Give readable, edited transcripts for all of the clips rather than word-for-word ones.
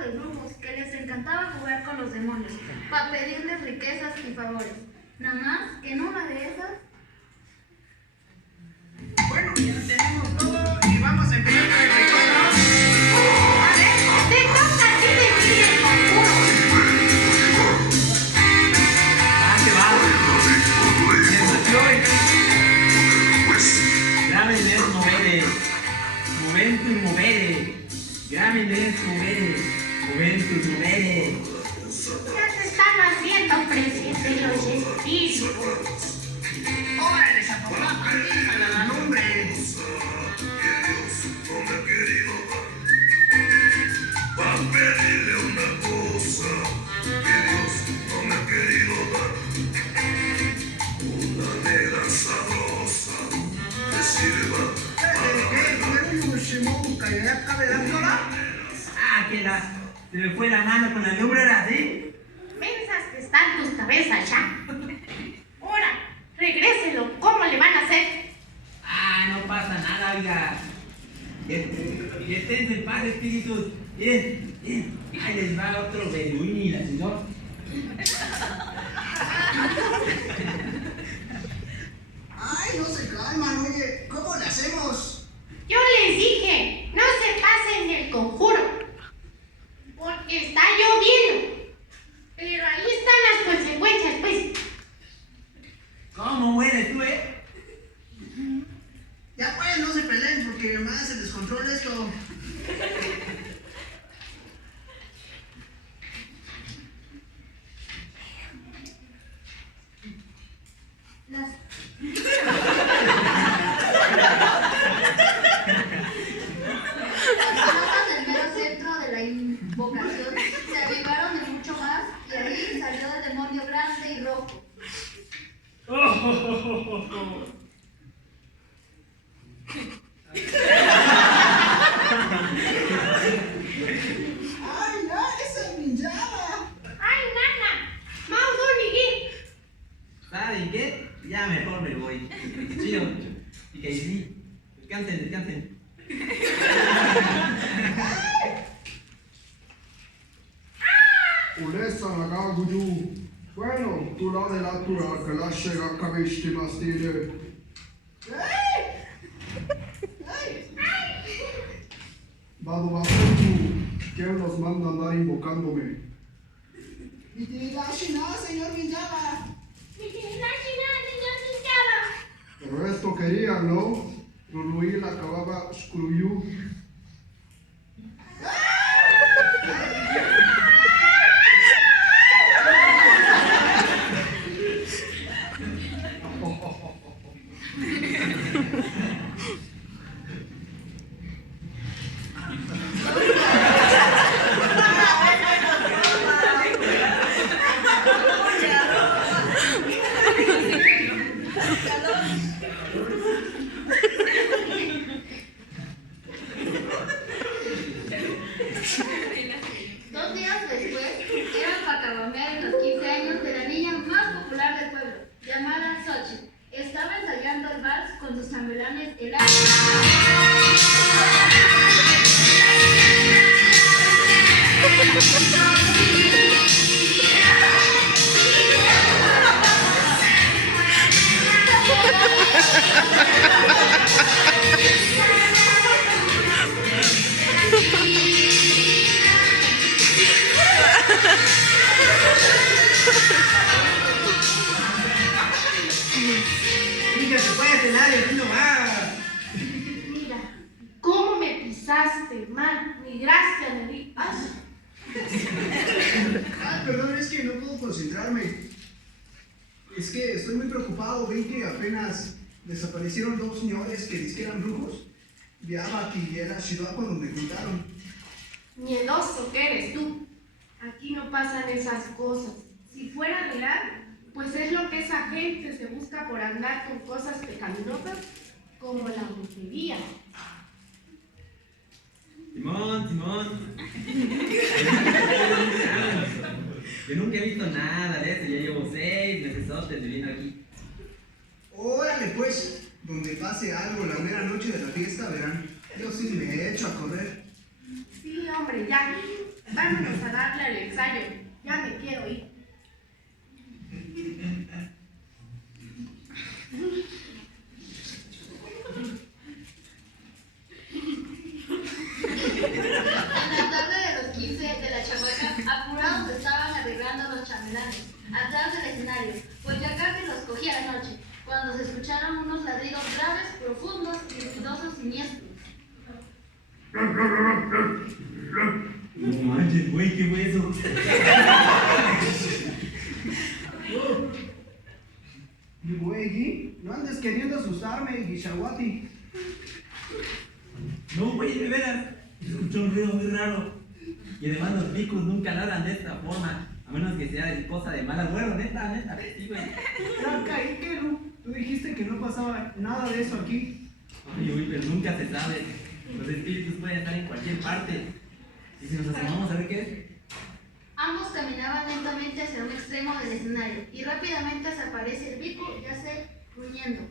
de brujos que les encantaba jugar con los demonios para pedirles riquezas y favores. Nada más que en una de esas... Bueno, ya tenemos todo y vamos a empezar con el ritual, ¿no? A ver, te toca a ti decir el conjuro. Que va. Gramen es movere. Momentum movere. Gramen es movere. Momentum movere. Ya te están haciendo presentes los espíritus. ¡Órale, Zapotlán! ¡Dígale a la lumbre! Va a pedirle una cosa que Dios no me ha querido dar. Una negra sabrosa que sirva Se me fue la mano con la lumbre ahora sí. Pensas que están tus cabezas ya. Ahora, regréselo. ¿Cómo le van a hacer? No pasa nada, oiga. Y esténse en paz, espíritus. Bien, bien. Ahí les va otro Beduini, la señor. Ay, no se calman, oye, ¿cómo le hacemos? Yo les dije, no se pasen del conjuro. Porque está lloviendo. Pero ahí están las consecuencias, pues. ¿Cómo mueres tú, Ya pues, no se peleen porque más se descontrola esto. Las del mero centro de la invocación se avivaron de mucho más y ahí salió el demonio grande y rojo. Ay, no, esa ninjaba. ¡Ay, nana! ¡Mau Donigui! ¿Saben qué? Ya mejor me voy. Chido. Y que sí. Descansen, descansen. Ulessa nagaguju. Bueno, tula de la tura que la llega cabiste mastile. Vado a ¿quién nos manda a andar invocándome? Mitilashi no, señor ninjaba. Pero esto querían, ¿no? Ruluí la acababa Skruyu. Dos días después, eran para cabamear en los 15 años de la niña más popular del pueblo, llamada Xochitl. Estaba ensayando el vals con sus chambelanes el Mira, se puede cenar y aquí nomás. Mira, ¿cómo me pisaste, man? Ni gracia me di. Ay, perdón, es que no puedo concentrarme. Es que estoy muy preocupado. Ven que apenas desaparecieron dos señores que dizque eran brujos. De Abati y era Shidoapa donde juntaron. Miedoso que eres tú. Aquí no pasan esas cosas. Si fuera real, pues es lo que esa gente se busca por andar con cosas pecaminosas como la brujería. Simón, Simón. Yo nunca he visto nada de eso. Ya llevo 6 meses viviendo aquí. Órale pues, donde pase algo la mera noche de la fiesta, verán. Yo sí me echo a correr. Sí, hombre, ya. Vámonos a darle al ensayo. Ya me quiero ir. En la tarde de los 15 de la chamaca, apurados estaban arreglando los chambelanes, atrás del escenario, pues ya casi los cogía la noche, cuando se escucharon unos ladridos graves, profundos y ruidosos siniestros. No manches, güey, ¿qué fue eso? Güey, no andes queriendo asustarme, Guishawati. No, güey, de veras. Escuchó un ruido muy raro. Y además los picos nunca ladran de esta forma. A menos que sea cosa de mal agüero, neta, sí, güey. Trancaíquero, tú dijiste que no pasaba nada de eso aquí. Oye, güey, pero nunca se sabe. Los espíritus pueden estar en cualquier parte. Y si nos asomamos a ver qué es. Ambos caminaban lentamente hacia un extremo del escenario, y rápidamente se aparece el bico, ya se gruñendo.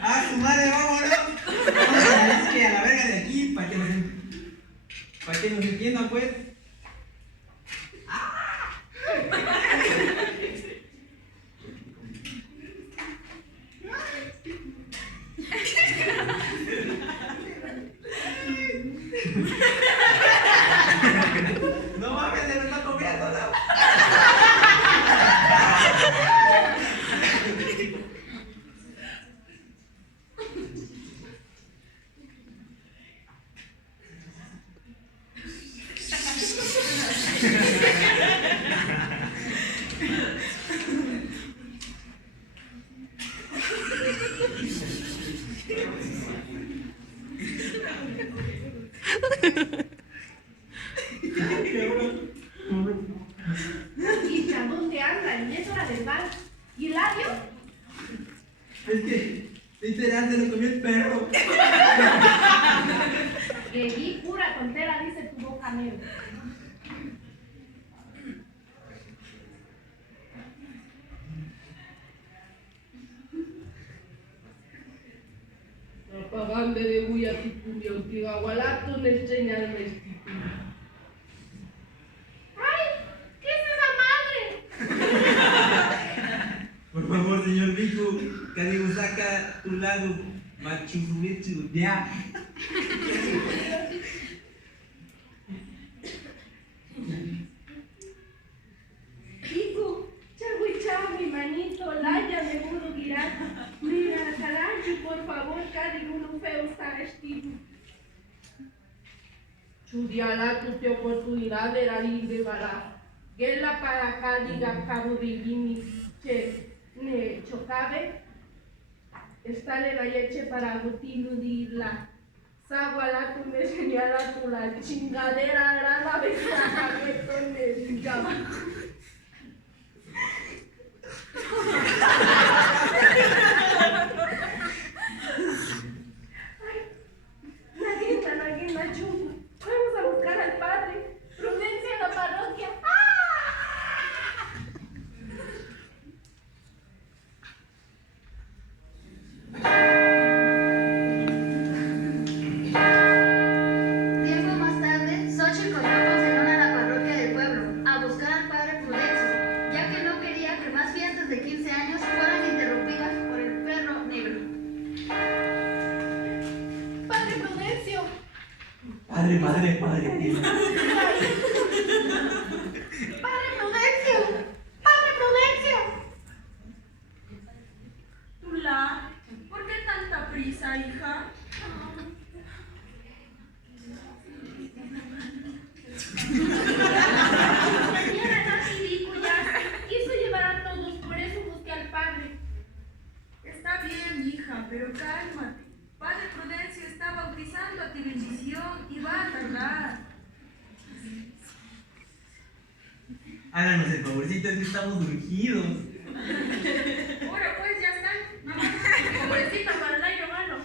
¡Ah, su madre, vámonos! Es que a la verga de aquí, para que nos entiendan, pues. No mames, se lo está comiendo, ¿no? Guicha, ¿dónde anda? Es hora del bar. ¿Y el labio? Es que, literal, se lo comió el perro. Le di pura tontera, dice tu boca negro. Apagande de Guyatipumia, Utigahualato, Necheñal, Mestipu. ¡Ay! ¿Qué es esa madre? Por favor, señor Rico, Kadibusaka, tu lado, Machumitsu, ya. Hijo, chagüichao, mi manito, laya, me budo girar. Mira, carancho, por favor, cadi uno feo está vestido. Chudiala, tu oportunidad era libre para. Gela para acá, diga, cabo vigini, che, ne chocabe. Estale la leche para gutiludirla. Saguala, tu me señala tu la chingadera, grana, besaja, que tonne, digamos. Naguina, chungo. Vamos a buscar al padre. Prudencia en la parroquia. ¡Ah! Tiempo más tarde, Xochitl corrió con Zenón a la parroquia del pueblo, a buscar al padre Prudencio, ya que no quería que más fiestas de 15 años fueran interrumpidas por el perro negro. Padre Prudencio. Padre. Padre Prudencio. Padre Prudencio. Tula, ¿por qué tanta prisa, hija? Señora Nati Vico ya quiso llevar a todos, por eso busqué al padre. Está bien, hija, pero cálmate. Padre Prudencio está bautizando a ti bendición y va a tardar. Háganos el favorcito, es que estamos urgidos. Ahora pues, ya están. Vamos. Pobrecito para el año malo.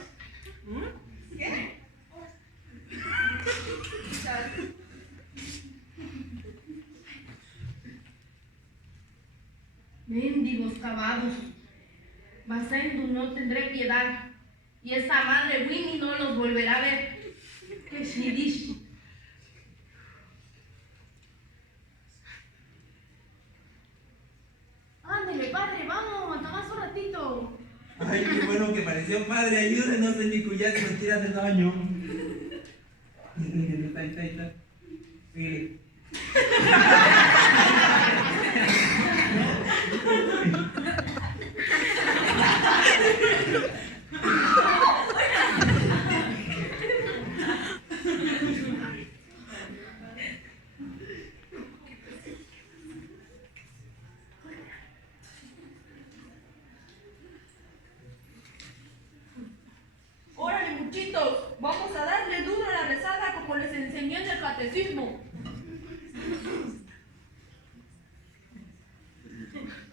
mendigos cavados. Basendu no tendré piedad, y esta madre Winnie no los volverá a ver. ¡Qué shidish! Ándale, padre, vamos, nomás un ratito. Ay, qué bueno que pareció, padre, ayúdenos en mi cuñada nos quiere hacer daño. Ahí está. Sí. Órale, muchitos, vamos a darle duro a la rezada como les enseñé en el catecismo.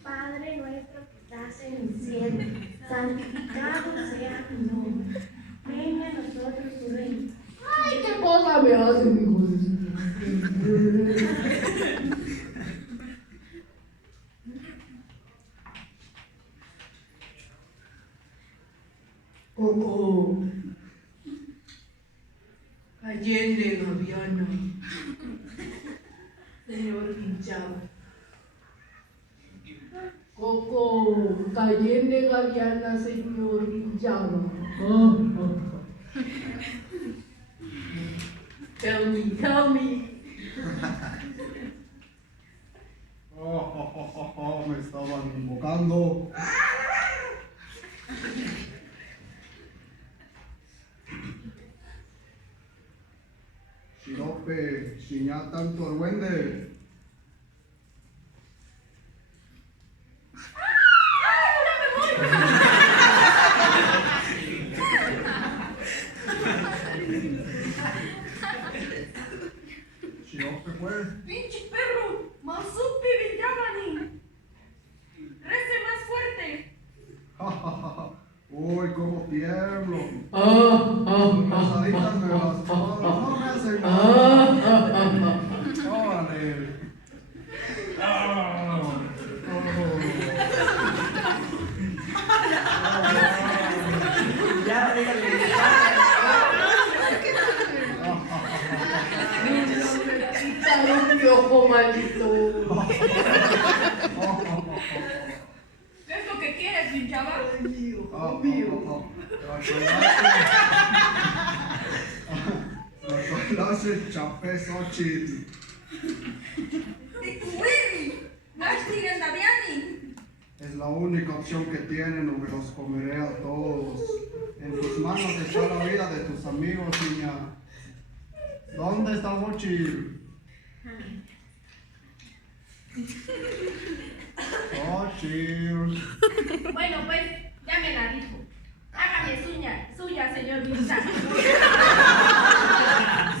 Padre nuestro que estás en el cielo, santificado sea tu nombre. Venga a nosotros tu reino. ¡Ay, qué cosa me hacen, hijos! Coco. Allende, Gaviana. Señor Pinchado. Coco, Cayenne Gaviana, señor Pinchado. Tell me. Me estaban invocando. Sirope, siñá tanto argüende. Sirope fue. ¡Pinche perro! ¡Masupi Villabani! ¡Rece más fuerte! Uy, cómo tiemblo. Las haditas me las todas, no me hacen nada. Órale. Ya, déjale. Quítale un ojo, maldito. ¿Qué es lo que quieres, Vinchaba? La clase Chapé Xochitl. ¡Y tu Willy! ¡Nashti Daviani! Es la única opción que tienen o me los comeré a todos. En tus manos está la vida de tus amigos, niña. ¿Dónde está Xochitl? Xochitl. Bueno, pues, ya me la dijo. Hágame suya, señor Vinchado.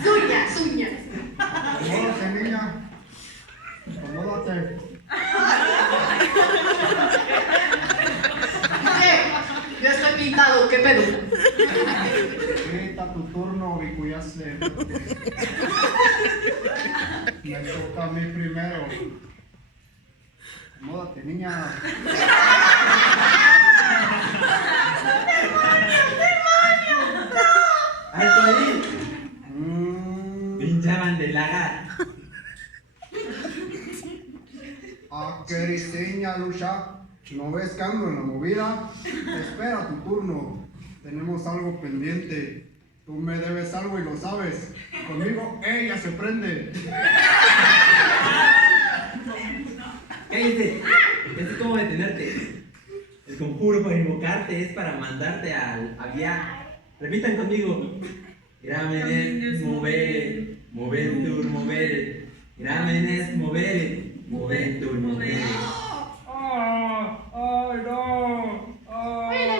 Suya. Acomódate, niña. Acomódate. ¿Qué? Ya estoy pintado, ¿qué pedo? Quita tu turno, Vicuyase. Me toca a mí primero. Acomódate, niña. ¡Alto ahí! Pinchaban de lagar. ¿A qué diseña, Lucha? ¿No ves que ando en la movida? Espera tu turno. Tenemos algo pendiente. Tú me debes algo y lo sabes. Conmigo ella se prende. ¿Qué dices? Ya sé cómo detenerte. El conjuro para invocarte es para mandarte al aviar. Repitan conmigo. Gramenes mover, moventur mover. Gramenes mover, moventur mover. ¡Ay, no! Muere.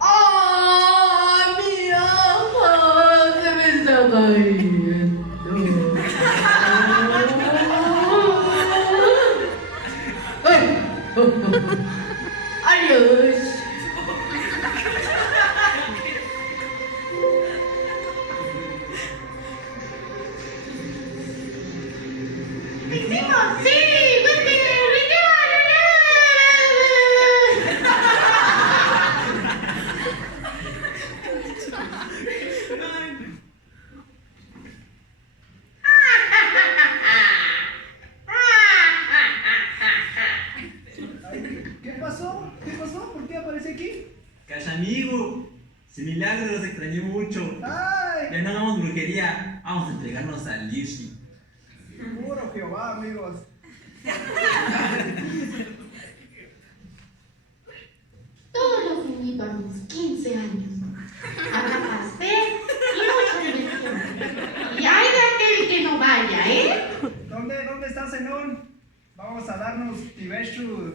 ¡Ah, mi ojo! Se me está cayendo. Adiós. Cachamigo, sin milagro los extrañé mucho. ¡Ay! Ya no hagamos brujería, vamos a entregarnos al Lishi. Puro Jehová, amigos. Todos los invito a mis 15 años. Habrá pastel y mucha diversión. Y hay de aquel que no vaya, ¿eh? ¿Dónde está Zenón? Vamos a darnos Tibeshu